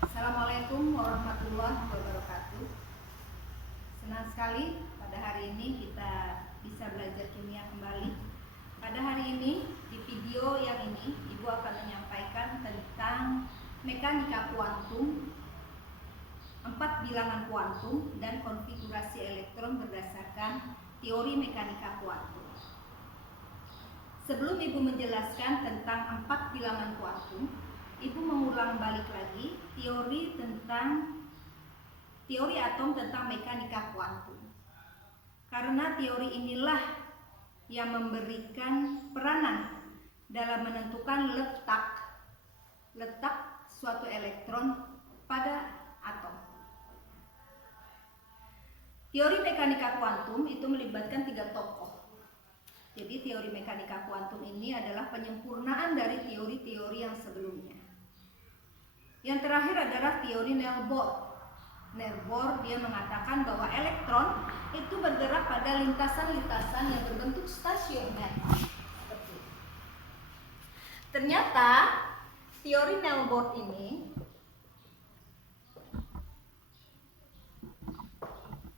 Assalamualaikum warahmatullahi wabarakatuh. Senang sekali pada hari ini kita bisa belajar kimia kembali. Pada hari ini, di video yang ini, Ibu akan menyampaikan tentang mekanika kuantum, 4 bilangan kuantum, dan konfigurasi elektron berdasarkan teori mekanika kuantum. Sebelum Ibu menjelaskan tentang 4 bilangan kuantum, Ibu mengulang balik lagi teori atom tentang mekanika kuantum. Karena teori inilah yang memberikan peranan dalam menentukan letak suatu elektron pada atom. Teori mekanika kuantum itu melibatkan 3 tokoh. Jadi teori mekanika kuantum ini adalah penyempurnaan dari teori-teori yang sebelumnya. Yang terakhir adalah teori Neil Bohr. Neil Bohr dia mengatakan bahwa elektron itu bergerak pada lintasan-lintasan yang berbentuk stasioner. Ternyata teori Neil Bohr ini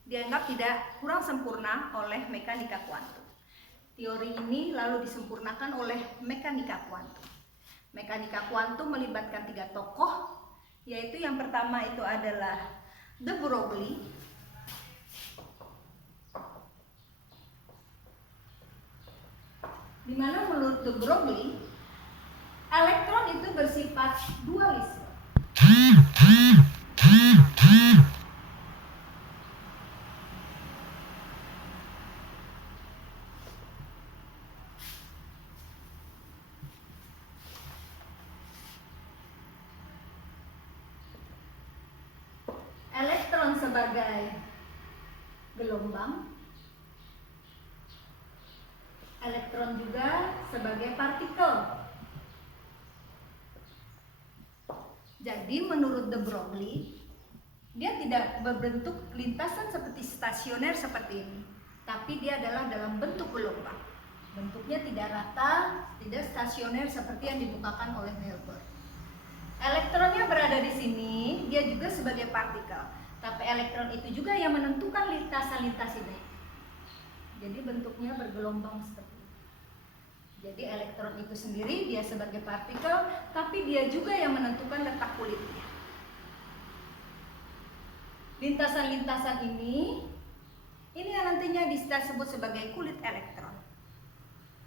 dianggap kurang sempurna oleh mekanika kuantum. Teori ini lalu disempurnakan oleh mekanika kuantum. Mekanika kuantum melibatkan 3 tokoh, yaitu yang pertama itu adalah de Broglie, di mana menurut de Broglie elektron itu bersifat dualisme. Elektron sebagai gelombang, elektron juga sebagai partikel. Jadi menurut de Broglie, dia tidak berbentuk lintasan seperti stasioner seperti ini, tapi dia adalah dalam bentuk gelombang. Bentuknya tidak rata, tidak stasioner seperti yang dibukakan oleh Neil Bohr. Elektronnya berada di sini, dia juga sebagai partikel. Tapi elektron itu juga yang menentukan lintasan-lintas ini. Jadi bentuknya bergelombang seperti ini. Jadi elektron itu sendiri dia sebagai partikel, tapi dia juga yang menentukan letak kulitnya. Lintasan-lintasan ini yang nantinya disebut sebagai kulit elektron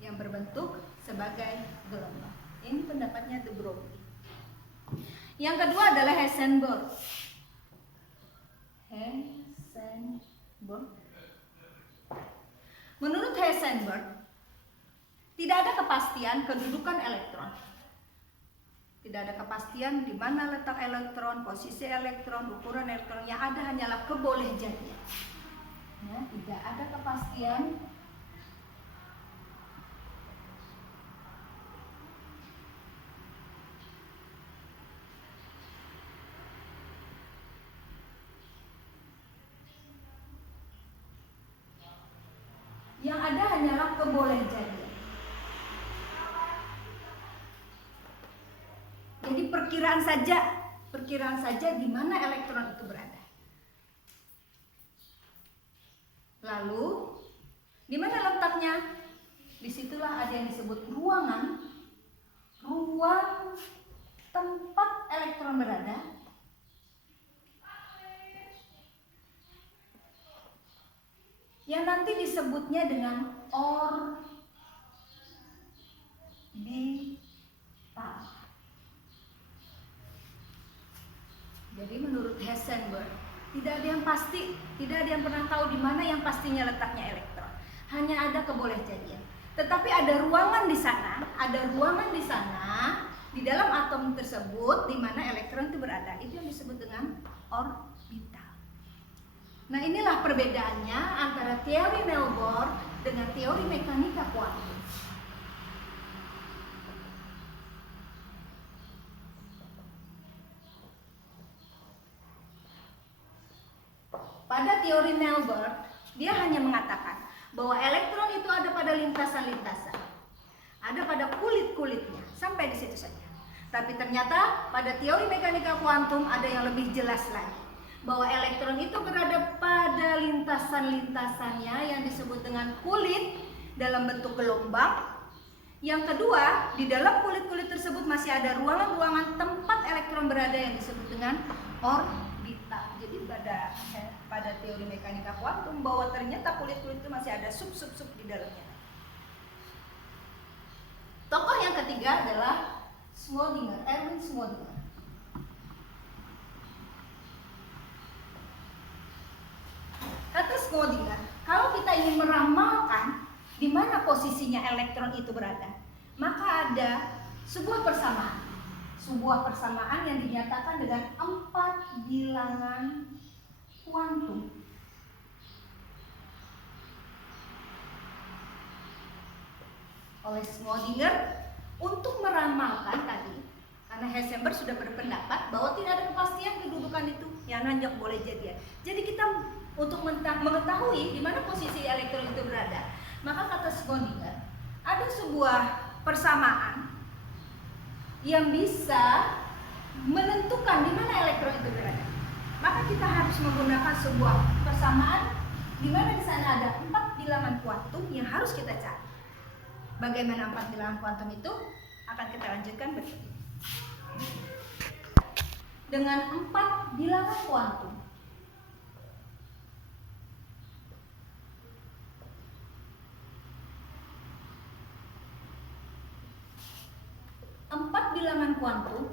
yang berbentuk sebagai gelombang. Ini pendapatnya de Broglie. Yang kedua adalah Heisenberg. Menurut Heisenberg, tidak ada kepastian kedudukan elektron. Tidak ada kepastian di mana letak elektron, posisi elektron, ukuran elektron. Yang ada hanyalah kebolehjadian. Ya, tidak ada kepastian yang ada hanyalah kebolehjadian. Jadi perkiraan saja di mana elektron itu berada. Lalu di mana letaknya? Disitulah ada yang disebut ruang tempat elektron berada. Yang nanti disebutnya dengan orbital. Jadi menurut Heisenberg, tidak ada yang pasti, tidak ada yang pernah tahu di mana yang pastinya letaknya elektron. Hanya ada kebolehjadian. Tetapi ada ruangan di sana, di dalam atom tersebut di mana elektron itu berada. Itu yang disebut dengan orbital. Nah, inilah perbedaannya antara teori Neil Bohr dengan teori mekanika kuantum. Pada teori Neil Bohr, dia hanya mengatakan bahwa elektron itu ada pada lintasan-lintasan, ada pada kulit-kulitnya, sampai di situ saja. Tapi ternyata pada teori mekanika kuantum ada yang lebih jelas lagi, bahwa elektron itu berada pada lintasan-lintasannya yang disebut dengan kulit dalam bentuk gelombang. Yang kedua, di dalam kulit-kulit tersebut masih ada ruangan-ruangan tempat elektron berada yang disebut dengan orbita. Jadi pada teori mekanika kuantum bahwa ternyata kulit-kulit itu masih ada sub-sub-sub di dalamnya. Tokoh yang ketiga adalah Schrödinger, Erwin Schrödinger. Kata Schrödinger, kalau kita ingin meramalkan di mana posisinya elektron itu berada, maka ada sebuah persamaan yang dinyatakan dengan 4 bilangan kuantum. Oleh Schrödinger untuk meramalkan tadi, karena Heisenberg sudah berpendapat bahwa tidak ada kepastian kedudukan itu, yang nanjak boleh jadian. Jadi kita untuk mengetahui di mana posisi elektron itu berada, maka kata Schrödinger ada sebuah persamaan yang bisa menentukan di mana elektron itu berada. Maka kita harus menggunakan sebuah persamaan di mana di sana ada 4 bilangan kuantum yang harus kita cari. Bagaimana 4 bilangan kuantum itu akan kita lanjutkan berikut. Dengan 4 bilangan kuantum,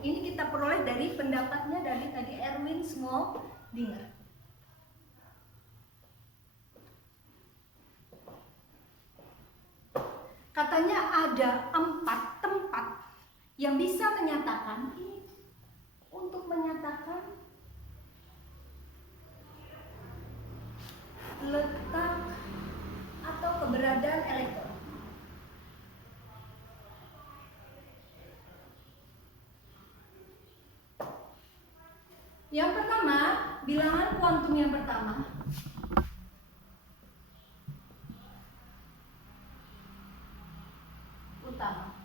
ini kita peroleh dari pendapatnya dari tadi Erwin Schrödinger. Katanya ada 4 tempat yang bisa menyatakan ini, untuk menyatakan letak atau keberadaan elektron. Yang pertama, bilangan kuantum yang pertama utama.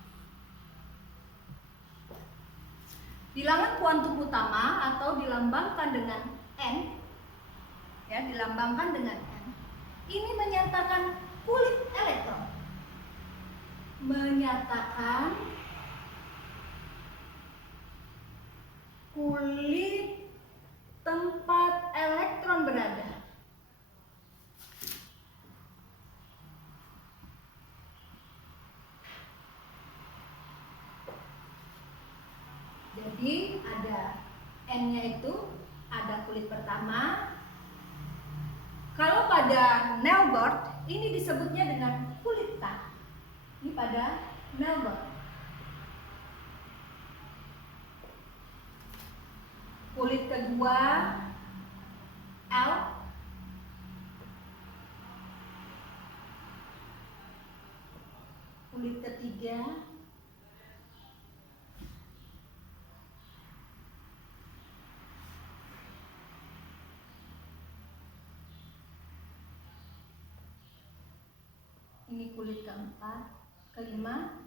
Bilangan kuantum utama atau dilambangkan dengan N, ya, dilambangkan dengan N. Ini menyatakan kulit elektron. Menyatakan kulit tempat elektron berada. Jadi ada N-nya itu ada kulit pertama. Kalau pada Neilbert ini disebutnya dengan kulit K. Ini pada Neilbert. Kulit kedua L. Kulit ketiga ini kulit keempat, kelima,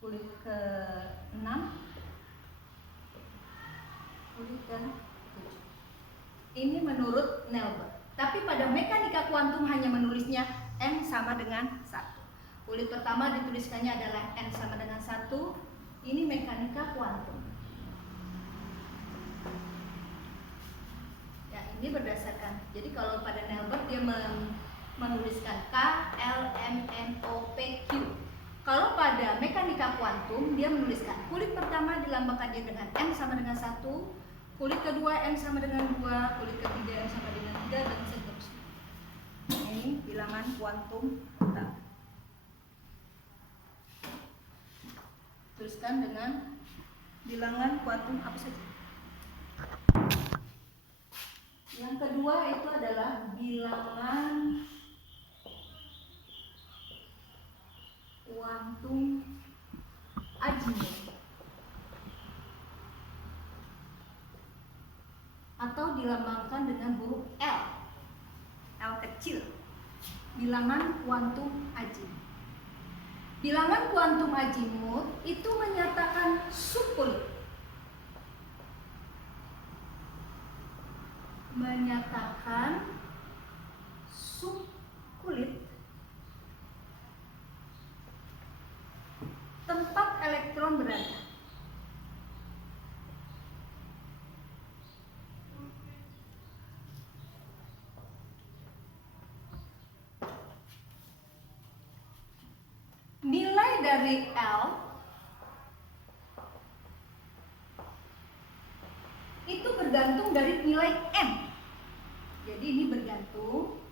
kulit keenam, kulit ke-7. Ini menurut Neilbert. Tapi pada mekanika kuantum hanya menulisnya N sama dengan 1. Kulit pertama dituliskannya adalah N sama dengan 1. Ini mekanika kuantum. Ya, ini berdasarkan. Jadi kalau pada Neilbert dia menuliskan K, L, M, N, O, P, Q. Kalau pada mekanika kuantum dia menuliskan kulit pertama dilambangkan dia dengan M sama dengan 1, kulit kedua M sama dengan 2, kulit ketiga M sama dengan 3, dan seterusnya. Ini bilangan kuantum utama. Tuliskan dengan bilangan kuantum apa saja. Yang kedua itu adalah bilangan kuantum ajian atau dilambangkan dengan huruf L, L kecil, bilangan kuantum ajian. Bilangan kuantum azimut itu menyatakan subkulit. Menyatakan subkulit tempat elektron berada. Nilai dari L itu bergantung dari nilai M. Jadi ini bergantung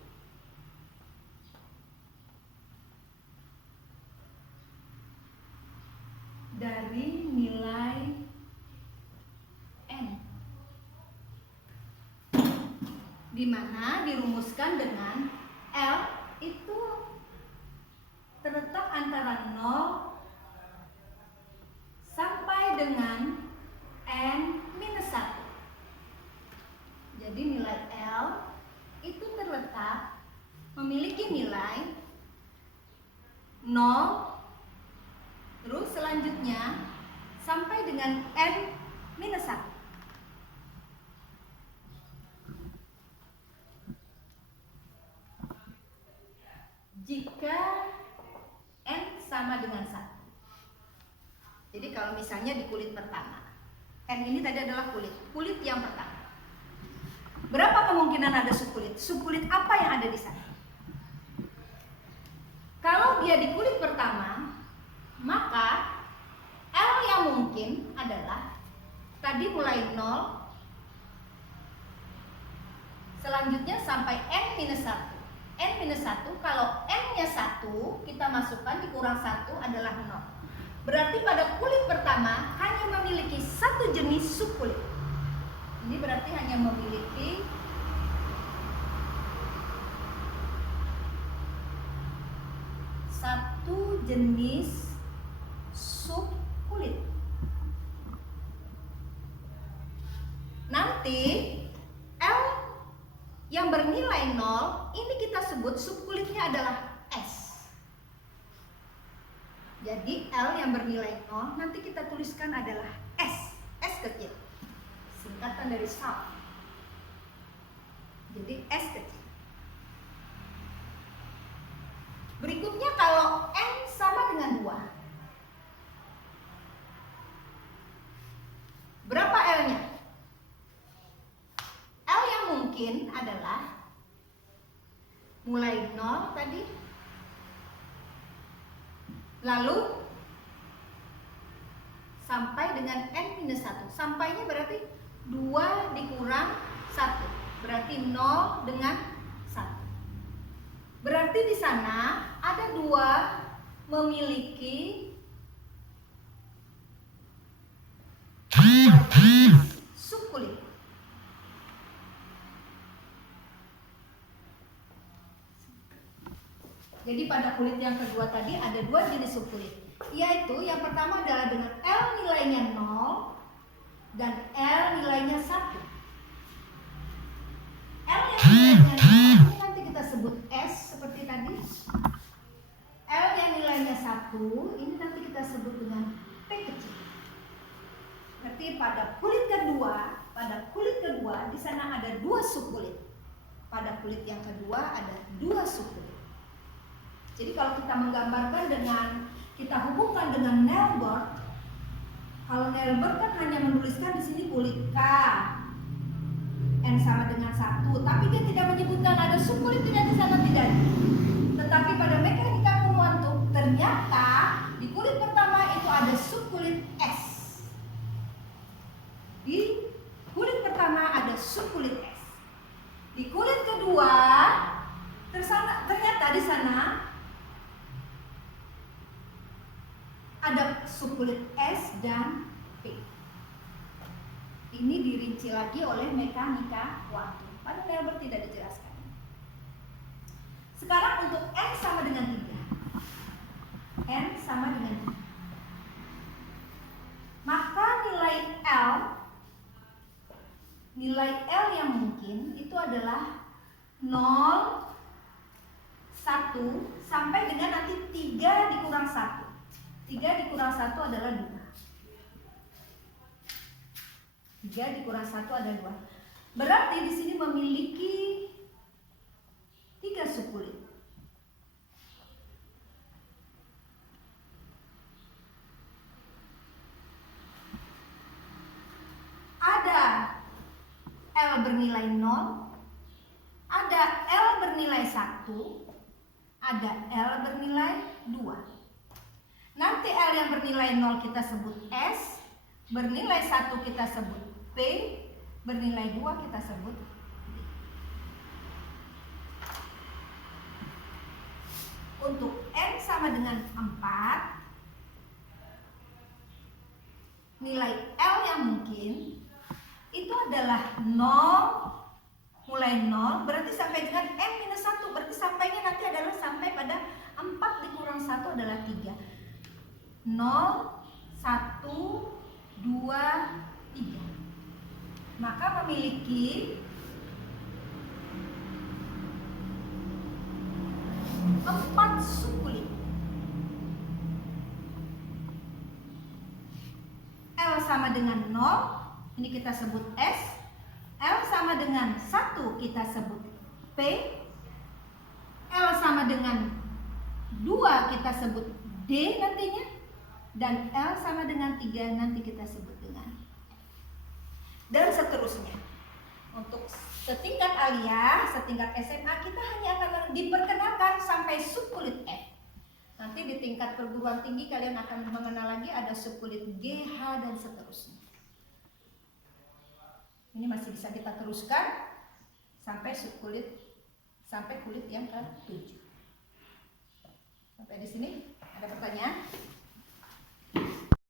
dari nilai M, di mana dirumuskan dengan L itu terletak antara 0 sampai dengan N-1. Jadi nilai L itu terletak memiliki nilai 0, terus selanjutnya sampai dengan N-1. Jika N sama dengan 1. Jadi kalau misalnya di kulit pertama, N ini tadi adalah kulit yang pertama. Berapa kemungkinan ada subkulit? Subkulit apa yang ada di sana? Kalau dia di kulit pertama, maka L yang mungkin adalah tadi mulai 0, selanjutnya sampai N-1. N-1, kalau N-nya 1, kita masukkan dikurang 1 adalah 0. Berarti pada kulit pertama hanya memiliki satu jenis subkulit. Ini berarti hanya memiliki satu jenis subkulit. Nanti L yang bernilai 0 ini kita sebut subkulitnya adalah S. Jadi L yang bernilai 0 nanti kita tuliskan adalah S kecil, singkatan dari salt. Jadi S kecil. Berikutnya kalau N sama dengan 2, berapa L-nya? L yang mungkin adalah mulai 0 tadi, lalu sampai dengan N-1. Sampainya berarti 2 dikurang 1, berarti 0 dengan 1. Berarti di sana ada 2 memiliki subkulit. Jadi pada kulit yang kedua tadi ada 2 jenis subkulit, yaitu yang pertama adalah dengan L nilainya 0 dan L nilainya 1. L yang nilainya 0 ini nanti kita sebut S seperti tadi. L yang nilainya 1 ini nanti kita sebut dengan P kecil. Berarti pada kulit kedua di sana ada 2 subkulit. Pada kulit yang kedua ada 2 subkulit. Jadi kalau kita menggambarkan dengan, kita hubungkan dengan Neilbert, kalau Neilbert kan hanya menuliskan di sini kulit K, N sama dengan 1, tapi dia tidak menyebutkan ada subkulit tidak di sana, tidak. Tetapi pada mekanika kuantum ternyata di kulit pertama itu ada subkulit S. Di kulit pertama ada subkulit S. Di kulit kedua ternyata di sana ada subkulit S dan P. Ini dirinci lagi oleh mekanika kuantum. Pada Neilbert tidak dijelaskan. Sekarang untuk N sama dengan 3. N sama dengan 3. Maka nilai L yang mungkin itu adalah 0 1 sampai dengan nanti 3 dikurang 1. 3 dikurang 1 adalah 2. 3 dikurang 1 adalah 2. Berarti di sini memiliki 3 subkulit. Ada L bernilai 0, ada L bernilai 1, ada L bernilai 2. Nanti L yang bernilai 0 kita sebut S, bernilai 1 kita sebut P, bernilai 2 kita sebut D. Untuk N sama dengan 4, nilai L yang mungkin itu adalah 0, mulai 0, berarti sampai dengan N minus 1, berarti sampainya nanti adalah sampai pada 4 dikurang 1 adalah 3. 0, 1, 2, 3. Maka memiliki 4 subkulit. L sama dengan 0, ini kita sebut S. L sama dengan 1 kita sebut P. L sama dengan 2 kita sebut D nantinya. Dan L sama dengan 3 nanti kita sebut dengan F. Dan seterusnya. Untuk setingkat aliyah, setingkat SMA kita hanya akan diperkenalkan sampai subkulit F. Nanti di tingkat perguruan tinggi kalian akan mengenal lagi ada subkulit G, H, dan seterusnya. Ini masih bisa kita teruskan sampai sampai kulit yang ke-7. Sampai di sini ada pertanyaan?